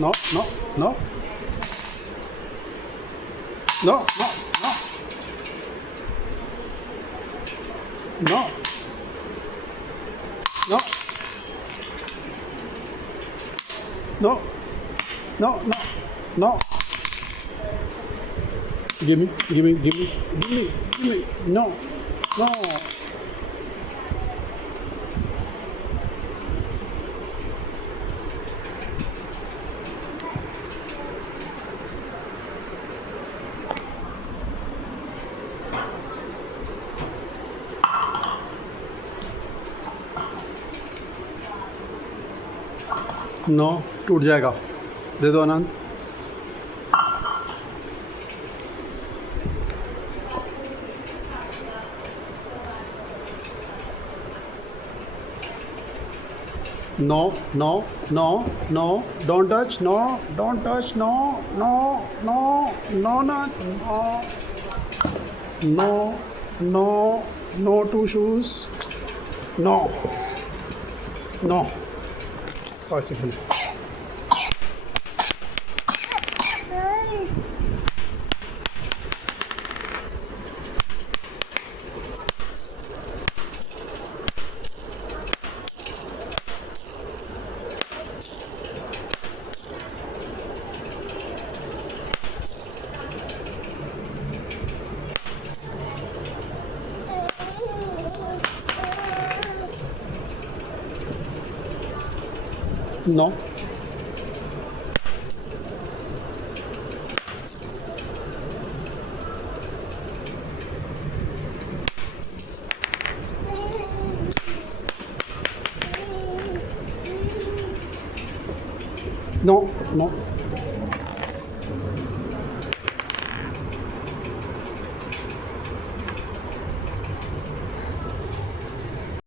no, no, no. No, no, no. No. No. No. No, no, no. Give me, give me, give me, give me, give me. No, no. No टूट जाएगा दे दो Anand no no no no don't touch no don't touch no no no no no no no two shoes no no possible no no no